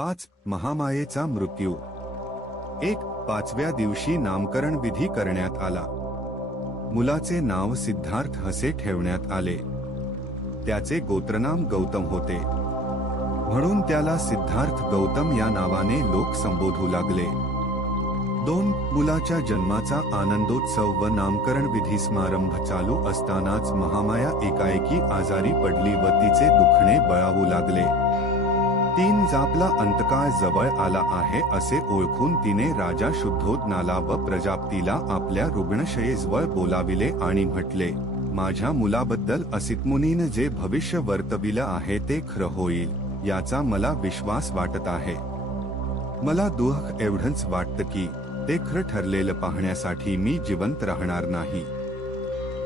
पाच महामायेचा मृत्यू. एक पाचव्या दिवशी नामकरण विधी करण्यात आला. मुलाचे नाव सिद्धार्थ हसे ठेवण्यात आले. त्याचे गोत्रनाम गौतम होते. म्हणून त्याला सिद्धार्थ गौतम या नावाने लोक संबोधू लागले. दोन मुलाच्या जन्माचा आनंदोत्सव व नामकरण विधी समारंभ चालू असतानाच महामाया एकाएकी आजारी पडली व तिचे दुखणे बळावू लागले. तीन जापला अंतकाळ जवळ आला आहे असे ओळखून तिने राजा शुद्धोदनाला व प्रजापतीला आपल्या रुग्णशयेजवळ बोलाविले आणि म्हटले माझ्या मुलाबद्दल असितमुनीनं जे भविष्य वर्तविलं आहे ते खरं होईल याचा मला विश्वास वाटत आहे. मला दुःख एवढंच वाटतं की ते खरं ठरलेलं पाहण्यासाठी मी जिवंत राहणार नाही.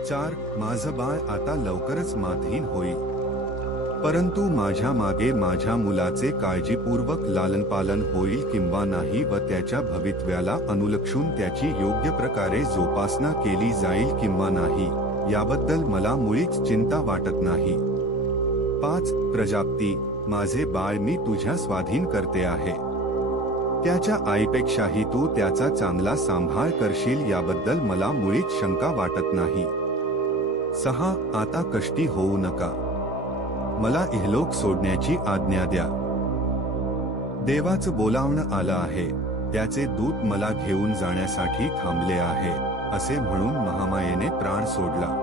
चार माझं बाळ आता लवकरच माधीन होईल. परंतु माझ्या मागे माझ्या मुलाचे काळजीपूर्वक लालनपालन होईल किंवा नाही व त्याच्या भवितव्याला अनुलक्षून त्याची योग्य प्रकारे जोपासना केली जाईल किंवा नाही याबद्दल मला मुळीच चिंता वाटत नाही. पाच प्रजाप्ती माझे बाळ मी तुझ्या स्वाधीन करते आहे. त्याच्या आईपेक्षाही तू त्याचा चांगला सांभाळ करशील याबद्दल मला मुळीच शंका वाटत नाही. सहा आता कष्टी होऊ नका. मला इहलोक सोडण्याची आज्ञा द्या. देवाचं बोलावणं आलं आहे. त्याचे दूत मला घेऊन जाण्यासाठी थांबले आहे असे म्हणून महामायेने प्राण सोडला.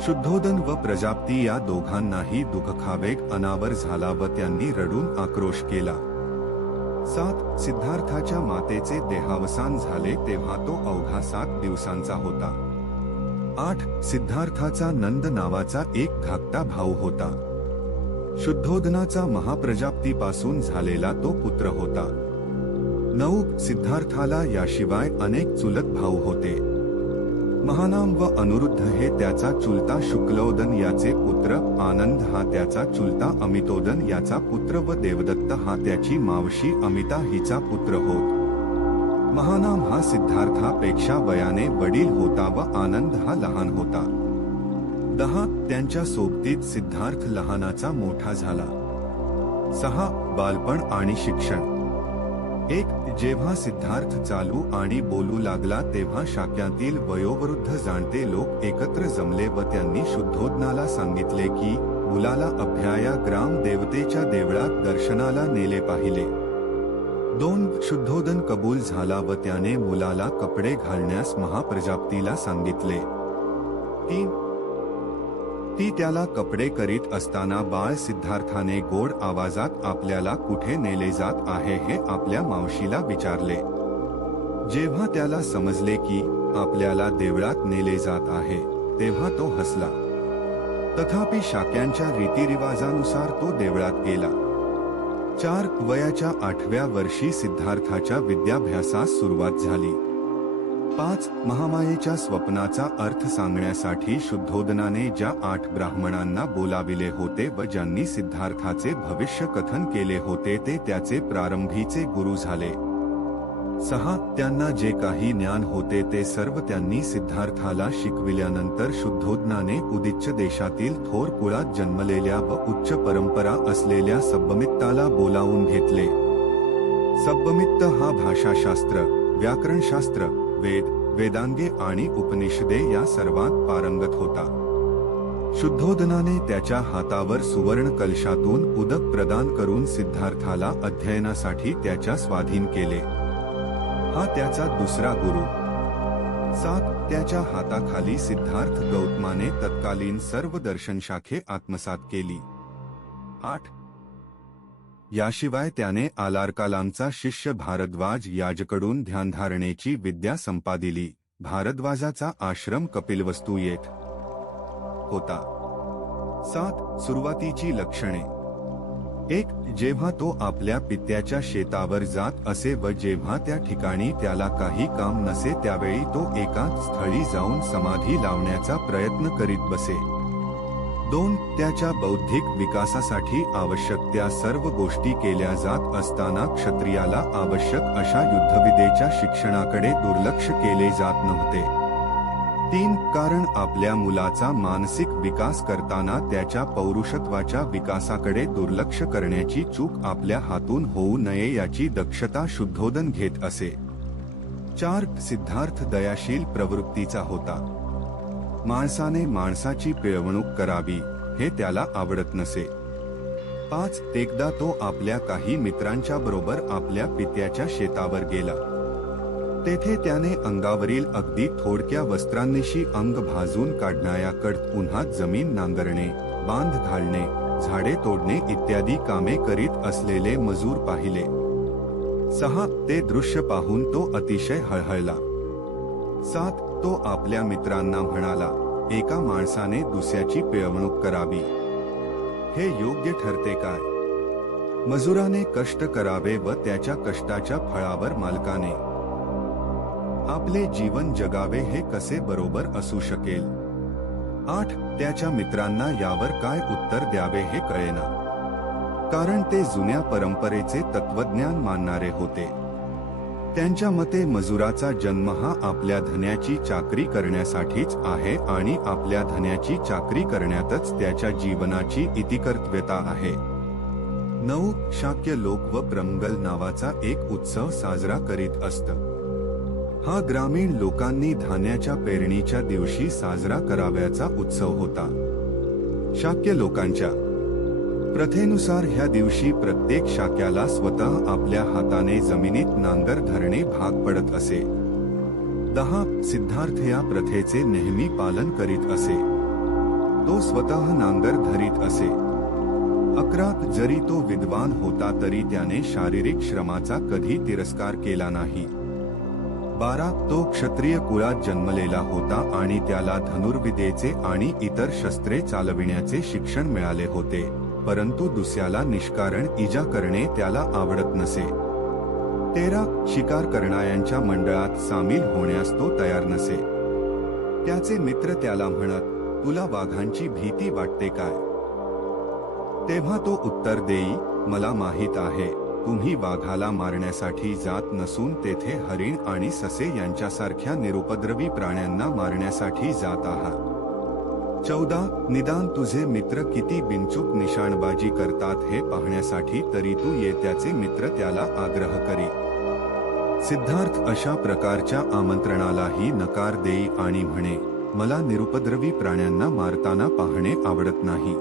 शुद्धोदन व प्रजाप्ती या दोघांनाही दुःखावेग अनावर झाला व त्यांनी रडून आक्रोश केला. सात सिद्धार्थाच्या मातेचे देहावसान झाले तेव्हा तो अवघा सात दिवसांचा होता. आठ सिद्धार्थाचा नंद नावाचा एक धाकटा भाऊ होता. शुद्धोधनाचा महाप्रजाप्तीपासून झालेला तो पुत्र होता. नऊ सिद्धार्थाला याशिवाय अनेक चुलत भाऊ होते. महानाम व अनुरुद्ध हे त्याचा चुलता शुक्लोदन याचे पुत्र आनंद हा त्याचा चुलता अमितोदन याचा पुत्र व देवदत्त हा त्याची मावशी अमिता हिचा पुत्र होत. महानाम हा सिद्धार्थापेक्षा वयाने वडील होता व आनंद हा लहान होता. दहा त्यांच्या सोबतीत सिद्धार्थ लहानाचा मोठा झाला. सहा बालपण आणि शिक्षण. एक जेव्हा सिद्धार्थ चालू आणि बोलू लागला तेव्हा शाक्यातील वयोवृद्ध जाणते लोक एकत्र जमले व त्यांनी शुद्धोदनाला सांगितले की मुलाला अभ्याया ग्राम देवतेच्या देवळात दर्शनाला नेले पाहिले. दोन शुद्धोदन कबूल झाला व त्याने मुलाला कपडे घालण्यास महाप्रजाप्तीला सांगितले. तीन ती त्याला कपडे करीत असताना बाळ सिद्धार्थाने गोड आवाजात आपल्याला कुठे नेले जात आहे हे आपल्या मावशीला विचारले. जेव्हा त्याला समजले की आपल्याला देवळात नेले जात आहे तेव्हा तो हसला. तथापि शाक्यांच्या रीतिरिवाजानुसार तो देवळात गेला. चार वयाच्या आठव्या वर्षी सिद्धार्थाच्या विद्याभ्यासास सुरुवात झाली. पाच महामायेच्या स्वप्नाचा अर्थ सांगण्यासाठी शुद्धोदनाने ज्या आठ ब्राह्मणांना बोलाविले होते व ज्यांनी सिद्धार्थाचे भविष्य कथन केले होते ते त्याचे प्रारंभीचे गुरु झाले. सहा त्यांना जे काही ज्ञान होते ते सर्व त्यांनी सिद्धार्थाला शिकविल्यानंतर शुद्धोदनाने उदिच्च देशातील थोर कुळात जन्मलेल्या व उच्च परंपरा असलेल्या सब्बमित्ताला बोलावून घेतले. सब्बमित्त हा भाषाशास्त्र व्याकरणशास्त्र वेद वेदांगे आणि उपनिषदे या सर्वात पारंगत होता. शुद्धोदनाने त्याच्या हातावर सुवर्ण कलशातून उदक प्रदान करून सिद्धार्थाला अध्ययनासाठी त्याच्या स्वाधीन केले. हा त्याचा दुसरा गुरु. सात त्याच्या हाताखाली सिद्धार्थ गौतमाने तत्कालीन सर्व दर्शनशाखे आत्मसात केली. आठ याशिवाय त्याने आलारकालांचा शिष्य भारद्वाज याजकडून ध्यानधारणेची विद्या संपादिली. भारद्वाजाचा आश्रम कपिलवस्तू येत होता. सात सुरुवातीची लक्षणे. एक जेव्हा तो आपल्या पित्याच्या शेतावर जात असे व जेव्हा त्या ठिकाणी त्याला काही काम नसे त्यावेळी तो एकाच स्थळी जाऊन समाधी लावण्याचा प्रयत्न करीत बसे. दोन त्याच्या बौद्धिक विकासासाठी आवश्यक त्या सर्व गोष्टी केल्या जात असताना क्षत्रियाला आवश्यक अशा युद्धविद्येच्या शिक्षणाकडे दुर्लक्ष केले जात नव्हते. तीन कारण आपल्या मुलाचा मानसिक विकास करताना त्याच्या पौरुषत्वाच्या विकासाकडे दुर्लक्ष करण्याची चूक आपल्या हातून होऊ नये याची दक्षता शुद्धोदन घेत असे. चार सिद्धार्थ दयाशील प्रवृत्तीचा होता. माणसाने माणसाची पिळवणूक करावी हे त्याला आवडत नसे. पाच एकदा तो आपल्या काही मित्रांच्या बरोबर आपल्या पित्याच्या शेतावर गेला. तेथे त्याने अंगावरील अगदी थोडक्या वस्त्रांनिशी अंग भाजून काढणाऱ्या पुन्हा जमीन नांगरणे बांध घालणे झाडे तोडणे इत्यादी कामे करीत असलेले मजूर पाहिले. सहा ते दृश्य पाहून तो अतिशय हळहळला. सात तो आपल्या मित्रांना म्हणाला एका माणसाने दुसऱ्याची पिळवणूक करावी. हे योग्य ठरते काय? मजुराने कष्ट करावे व त्याच्या कष्टाच्या फळावर मालकाने. आपले जीवन जगावे हे कसे बरोबर असू शकेल? आठ त्याच्या मित्रांना यावर काय उत्तर द्यावे हे कळेना. कारण ते जुन्या परंपरेचे तत्वज्ञान मानणारे होते. त्यांच्या मते मजुराचा जन्म हा आपल्या धन्याची चाकरी करण्यासाठीच आहे आणि आपल्या धन्याची चाकरी करण्यातच त्याच्या जीवनाची इतिकर्तव्यता आहे. नऊ शाक्य लोक व प्रमगल नावाचा एक उत्सव साजरा करीत असत. हा ग्रामीण लोकांनी धान्याच्या पेरणीच्या दिवशी साजरा कराव्याचा उत्सव होता. शाक्य लोकांच्या प्रथेनुसार ह्या दिवशी प्रत्येक शाक्याला स्वतः आपल्या हाताने जमिनीत नांगर धरणे भाग पडत असे. दहा सिद्धार्थ या प्रथेचे नेहमी पालन करीत असे. तो स्वतः नांगर धरीत असे. अकरात जरी तो विद्वान होता तरी त्याने शारीरिक श्रमाचा कधी तिरस्कार केला नाही. बारा तो क्षत्रिय कुळात जन्मलेला होता आणि त्याला धनुर्विद्येचे आणि इतर शस्त्रे चालविण्याचे शिक्षण मिळाले होते. परंतु दुसऱ्याला निष्कारण इजा करणे त्याला आवडत नसे. तेरा शिकार करणाऱ्यांच्या मंडळात सामील होण्यास तो तयार नसे. त्याचे मित्र त्याला म्हणत तुला वाघांची भीती वाटते काय? तेव्हा तो उत्तर देई मला माहीत आहे तुम्ही वाघाला मारण्यासाठी जात नसून तेथे हरिण आणि ससे यांच्यासारख्या निरुपद्रवी प्राण्यांना मारण्यासाठी जात आहात. चौदा निदान तुझे मित्र किती बिनचूक निशाणबाजी करतात हे पाहण्यासाठी तरी तू येत्याचे मित्र त्याला आग्रह करी. सिद्धार्थ अशा प्रकारच्या आमंत्रणालाही नकार देई आणि म्हणे मला निरुपद्रवी प्राण्यांना मारताना पाहणे आवडत नाही.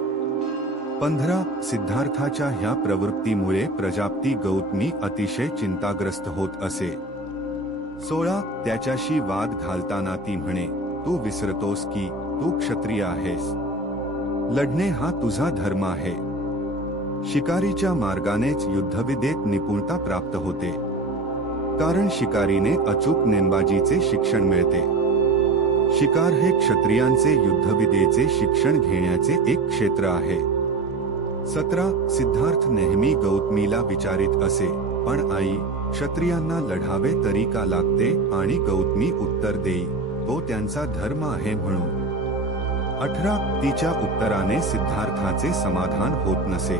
पंधरा सिद्धार्थाच्या ह्या प्रवृत्तीमुळे प्रजापती गौतमी अतिशय चिंताग्रस्त होत असे. सोळा त्याच्याशी वाद घालताना ती म्हणे तू विसरतोस की तू क्षत्रिय आहेस. लढणे हा तुझा धर्म आहे. शिकारीच्या मार्गानेच युद्धविद्येत निपुणता प्राप्त होते. कारण शिकारीने अचूक नेमबाजीचे शिक्षण मिळते. शिकार हे क्षत्रियांचे युद्धविद्येचे शिक्षण घेण्याचे एक क्षेत्र आहे. सतरा सिद्धार्थ नेहमी गौतमीला विचारित असे पण आई क्षत्रियांना लढावे तरी का लागते आणि गौतमी उत्तर देई तो त्यांचा धर्म आहे म्हणून. अठरा तिच्या उत्तराने सिद्धार्थाचे समाधान होत नसे.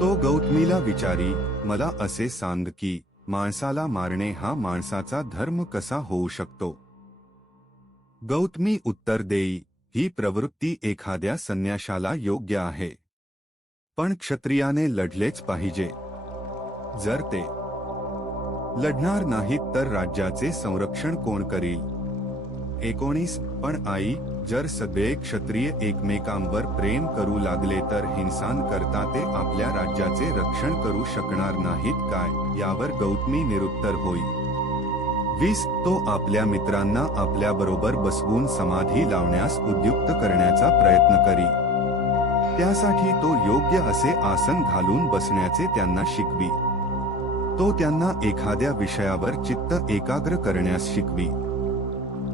तो गौतमीला विचारी मला असे सांग की माणसाला मारणे हा माणसाचा धर्म कसा होऊ शकतो गौतमी उत्तर देई ही प्रवृत्ती एखाद्या संन्याशाला योग्य आहे. पण क्षत्रियाने लढलेच पाहिजे. जर ते लढणार नाहीत तर राज्याचे संरक्षण कोण करील? एकोणीस पण आई जर सगळे क्षत्रिय एकमेकांवर प्रेम करू लागले तर हिंसान करता ते आपल्या राज्याचे रक्षण करू शकणार नाहीत काय? यावर गौतमी निरुत्तर होई. वीस तो आपल्या मित्रांना आपल्या बरोबर बसवून समाधी लावण्यास उद्युक्त करण्याचा प्रयत्न करी. त्यासाठी तो योग्य असे आसन घालून बसण्याचे त्यांना शिकवी. तो त्यांना एखाद्या विषयावर चित्त एकाग्र करण्यास शिकवी.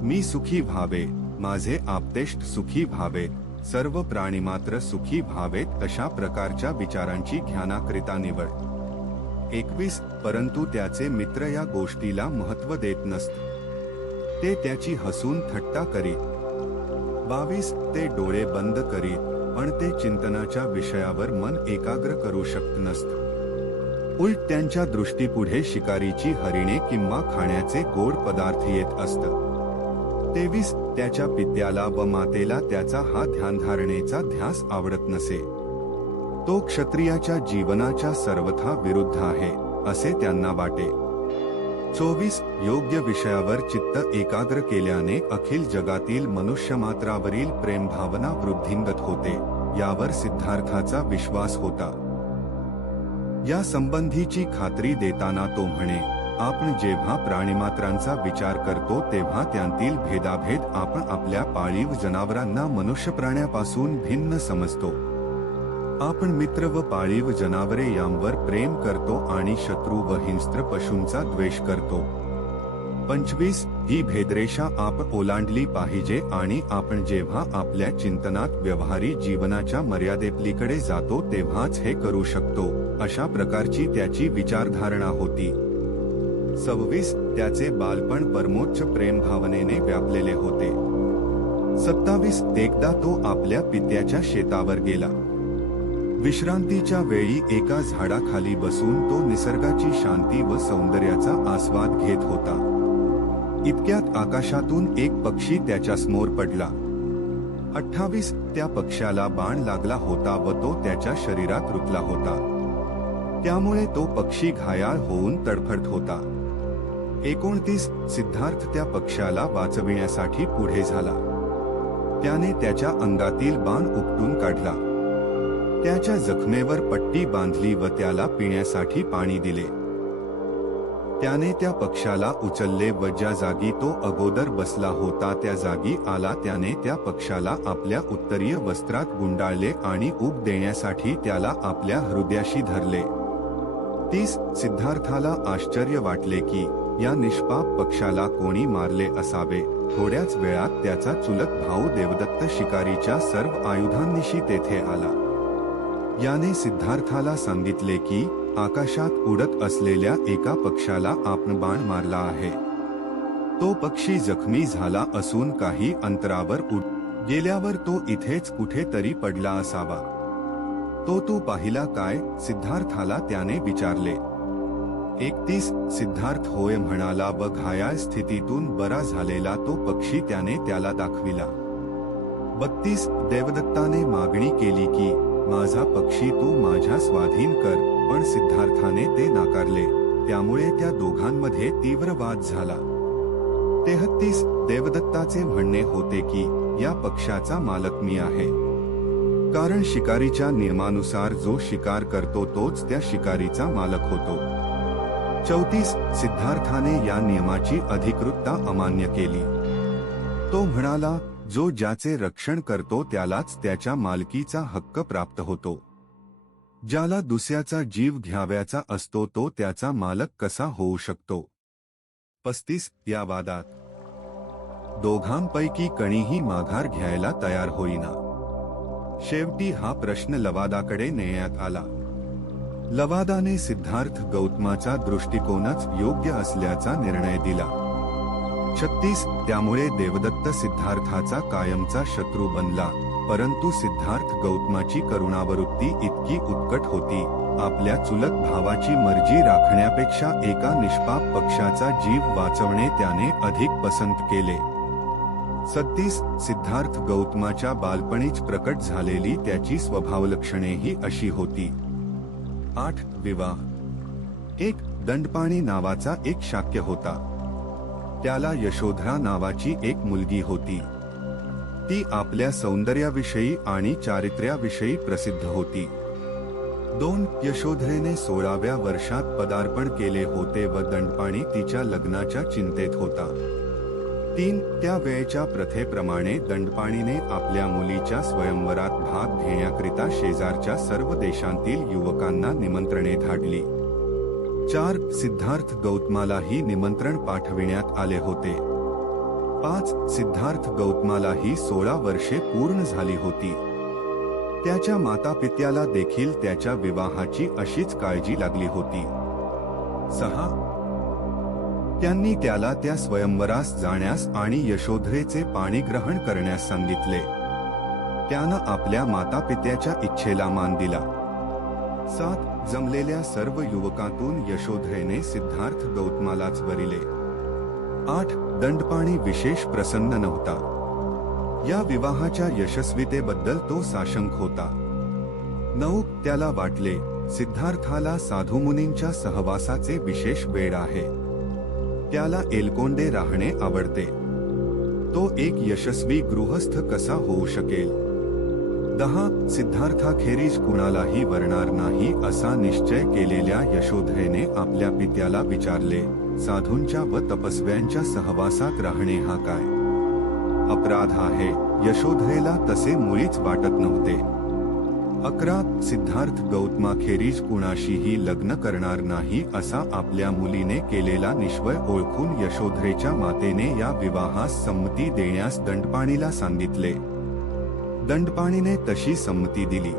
मी सुखी व्हावे. माझे आपतेष्ट सुखी व्हावेत सर्व प्राणी मात्र सुखी भावेत अशा प्रकारच्या विचारांची ध्यानाकरिता निवड. एकवीस परंतु त्याचे मित्र या गोष्टीला महत्त्व देत नसत. ते त्याची हसून थट्टा करीत. बावीस ते डोळे बंद करीत पण ते चिंतनाच्या विषयावर मन एकाग्र करू शकत नसत. उलट त्यांच्या दृष्टीपुढे शिकारीची हरिणे किंवा खाण्याचे गोड पदार्थ येत असत. तेवीस त्याच्या पित्याला व मातेला त्याचा हा ध्यानधारणेचा ध्यास आवडत नसे. तो क्षत्रियाच्या जीवनाच्या सर्वथा विरुद्ध आहे असे त्यांना वाटे. चोवीस योग्य विषयावर चित्त एकाग्र केल्याने अखिल जगातील मनुष्यमात्रावरील प्रेमभावना वृद्धिंगत होते यावर सिद्धार्थाचा विश्वास होता. या संबंधीची खात्री देताना तो म्हणे आपण जेव्हा प्राणीमात्रांचा विचार करतो तेव्हा त्यांतील भेदाभेद आपण आपल्या पाळीव जनावरांना मनुष्य प्राण्यापासून भिन्न समजतो. आपण मित्र व पाळीव जनावरे यांवर प्रेम करतो आणि शत्रू व हिंस्त्र पशूंचा द्वेष करतो. पंचवीस ही भेदरेषा आप ओलांडली पाहिजे आणि आपण जेव्हा आपल्या चिंतनात व्यवहारी जीवनाच्या मर्यादेपलीकडे जातो तेव्हाच हे करू शकतो अशा प्रकारची त्याची विचारधारणा होती. सव्वीस त्याचे बालपण परमोच्च प्रेम भावनेने व्यापलेले होते. सत्तावीस एकदा तो आपल्या पित्याच्या शेतावर गेला. विश्रांतीच्या वेळी एका झाडाखाली बसून तो निसर्गाची शांती व सौंदर्याचा आस्वाद घेत होता. इतक्यात आकाशातून एक पक्षी त्याच्यासमोर पडला. अठ्ठावीस त्या पक्ष्याला बाण लागला होता व तो त्याच्या शरीरात रुतला होता. त्यामुळे तो पक्षी घायाळ होऊन तडफडत होता. एकोणतीस सिद्धार्थ त्या पक्षाला वाचविण्यासाठी पुढे झाला. त्याने त्याच्या अंगातील बाण उपटून काढला. त्याच्या जखमेवर पट्टी बांधली व त्याला पिण्यासाठी पाणी दिले. त्याने त्या पक्षाला उचलले व ज्या जागी तो अगोदर बसला होता त्या जागी आला त्याने त्या पक्षाला आपल्या उत्तरीय वस्त्रात गुंडाळले आणि ऊब देण्यासाठी त्याला आपल्या हृदयाशी धरले. तीस सिद्धार्थाला आश्चर्य वाटले की या निष्पाप पक्षाला कोणी मारले असावे? थोड्याच वेळात त्याचा चुलत भाऊ देवदत्त शिकारीच्या सर्व आयुधांनिशी तेथे आला. याने सिद्धार्थाला सांगितले की आकाशात उडत असलेल्या एका पक्षाला आपण बाण मारला आहे. तो पक्षी जखमी झाला असून काही अंतरावर उड गेल्यावर तो इथेच कुठेतरी पडला असावा. तो तू पाहिला काय? सिद्धार्थाला त्याने विचारले. एकतीस सिद्धार्थ होय म्हणाला व घायाळ स्थितीतून बरा झालेला तो पक्षी त्याने त्याला दाखविला. बत्तीस देवदत्ताने मागणी केली की माझा पक्षी तू माझ्या स्वाधीन कर पण सिद्धार्थाने ते नाकारले. त्यामुळे त्या दोघांमध्ये तीव्र वाद झाला. तेहत्तीस देवदत्ताचे म्हणणे होते की या पक्षाचा मालक मी आहे. कारण शिकारीच्या नियमानुसार जो शिकार करतो तोच त्या शिकारीचा मालक होतो. चौतीस सिद्धार्थाने या नियमाची अधिकृतता अमान्य केली. तो म्हणाला जो ज्याचे रक्षण करतो त्यालाच त्याच्या मालकीचा हक्क प्राप्त होतो. ज्याला दुसऱ्याचा जीव घ्याव्याचा असतो तो त्याचा मालक कसा होऊ शकतो? पस्तीस या वादात. दोघांपैकी कणीही माघार घ्यायला तयार होईना. शेवटी हा प्रश्न लवादाकडे नेण्यात आला. लवादाने सिद्धार्थ गौतमाचा दृष्टिकोनच योग्य असल्याचा निर्णय दिला. छत्तीस त्यामुळे देवदत्त सिद्धार्थाचा कायमचा शत्रू बनला परंतु सिद्धार्थ गौतमाची करुणावृत्ती इतकी उत्कट होती आपल्या चुलत भावाची मर्जी राखण्यापेक्षा एका निष्पाप पक्षाचा जीव वाचवणे त्याने अधिक पसंत केले. सत्तीस सिद्धार्थ गौतमाच्या बालपणीच प्रकट झालेली त्याची स्वभावलक्षणेही अशी होती. आठ विवाह. एक दंडपाणी नावाचा एक शाक्य होता. त्याला यशोधरा नावाची एक मुलगी होती. ती आपल्या सौंदर्याविषयी आणि चारित्र्याविषयी प्रसिद्ध होती. दोन यशोधरेने सोळाव्या वर्षात पदार्पण केले होते व दंडपाणी तिच्या लग्नाच्या चिंतेत होता. तीन त्या वेळच्या प्रथेप्रमाणे दंडपाणीने आपल्या मुलीच्या स्वयंवरात भाग घेण्याकरिता शेजारच्या सर्व देशांतील युवकांना निमंत्रणे धाडली. चार सिद्धार्थ गौतमालाही निमंत्रण पाठविण्यात आले होते. पाच सिद्धार्थ गौतमालाही सोळा वर्षे पूर्ण झाली होती. त्याच्या मातापित्याला देखील त्याच्या विवाहाची अशीच काळजी लागली होती. सहा त्यांनी त्याला त्या स्वयंवरास जाण्यास आणि यशोधरेचे पाणी ग्रहण करण्यास सांगितले. त्यानं आपल्या मातापित्याच्या इच्छेला मान दिला. सात जमलेल्या सर्व युवकांतून यशोधरेने सिद्धार्थ गौतमालाच वरिले. आठ दंडपाणी विशेष प्रसन्न नव्हता. या विवाहाच्या यशस्वीतेबद्दल तो साशंक होता. नऊ त्याला वाटले सिद्धार्थाला साधुमुनींच्या सहवासाचे विशेष वेळ आहे. त्याला एलकोंडे राहणे आवडते. तो एक यशस्वी गृहस्थ कसा होऊ शकेल? दहा सिद्धार्थाखेरीज कुणालाही वरणार नाही असा निश्चय केलेल्या यशोधरेने आपल्या पित्याला विचारले साधूंच्या व तपस्व्यांच्या सहवासात राहणे हा काय? अपराध आहे. यशोधरेला तसे मुळीच वाटत नव्हते. अकरा सिद्धार्थ गौतमाखेरीज कुणाशीही लग्न करणार नाही असा आपल्या मुलीने केलेला निश्वय ओळखून यशोधरेच्या मातेने या विवाहास संमती देण्यास दंडपाणीला सांगितले. दंडपाणीने तशी संमती दिली.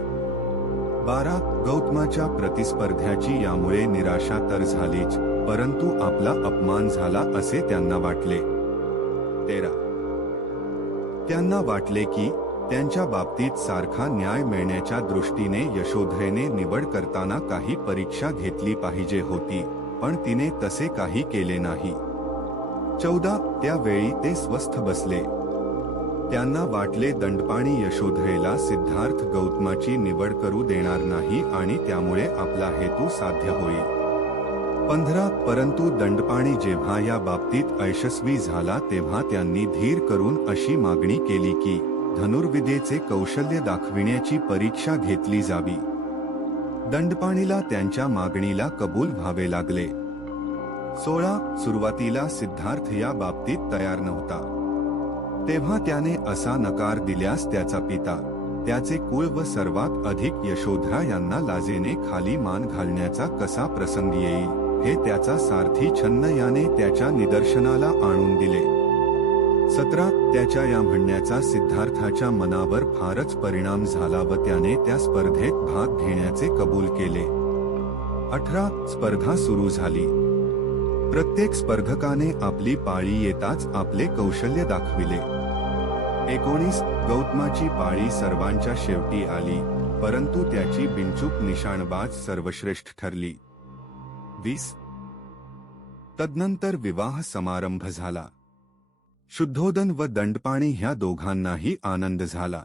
बारा गौतमाच्या प्रतिस्पर्ध्याची यामुळे निराशा तर झालीच परंतु आपला अपमान झाला असे त्यांना वाटले. तेरा. त्यांना वाटले की त्यांच्या बाबतीत सारखा न्याय मिळण्याच्या दृष्टीने यशोधरेने निवड करताना काही परीक्षा घेतली पाहिजे होती पण तिने तसे काही केले नाही. चौदा त्यावेळी ते स्वस्थ बसले. त्यांना वाटले दंडपाणी यशोधरेला सिद्धार्थ गौतमाची निवड करू देणार नाही आणि त्यामुळे आपला हेतू साध्य होईल. पंधरा परंतु दंडपाणी जेव्हा या बाबतीत अयशस्वी झाला तेव्हा त्यांनी धीर करून अशी मागणी केली की धनुर्विद्येचे कौशल्य दाखविण्याची परीक्षा घेतली जावी. दंडपाणीला त्यांच्या मागणीला कबूल व्हावे लागले. सोळा सुरुवातीला सिद्धार्थ या बाबतीत तयार नव्हता. तेव्हा त्याने असा नकार दिल्यास त्याचा पिता त्याचे कुळ व सर्वात अधिक यशोधरा यांना लाजेने खाली मान घालण्याचा कसा प्रसंग येईल हे त्याचा सारथी छन्न याने त्याच्या निदर्शनाला आणून दिले. सतरा त्याच्या या म्हणण्याचा सिद्धार्थाच्या मनावर फारच परिणाम झाला व त्याने त्या स्पर्धेत भाग घेण्याचे कबूल केले. अठरा स्पर्धा सुरू झाली. प्रत्येक स्पर्धकाने आपली पाळी येताच आपले कौशल्य दाखविले. एकोणीस गौतमाची पाळी सर्वांच्या शेवटी आली परंतु त्याची बिनचूक निशाणबाज सर्वश्रेष्ठ ठरली. वीस. तदनंतर विवाह समारंभ झाला. शुद्धोदन व दंडपाणी ह्या दोघांनाही आनंद झाला.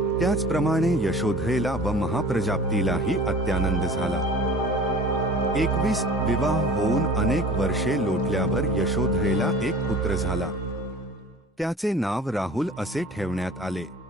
त्याचप्रमाणे यशोधरेला व महाप्रजाप्तीलाही अत्यानंद झाला. एकवीस विवाह होऊन अनेक वर्षे लोटल्यावर यशोधरेला एक पुत्र झाला. त्याचे नाव राहुल असे ठेवण्यात आले.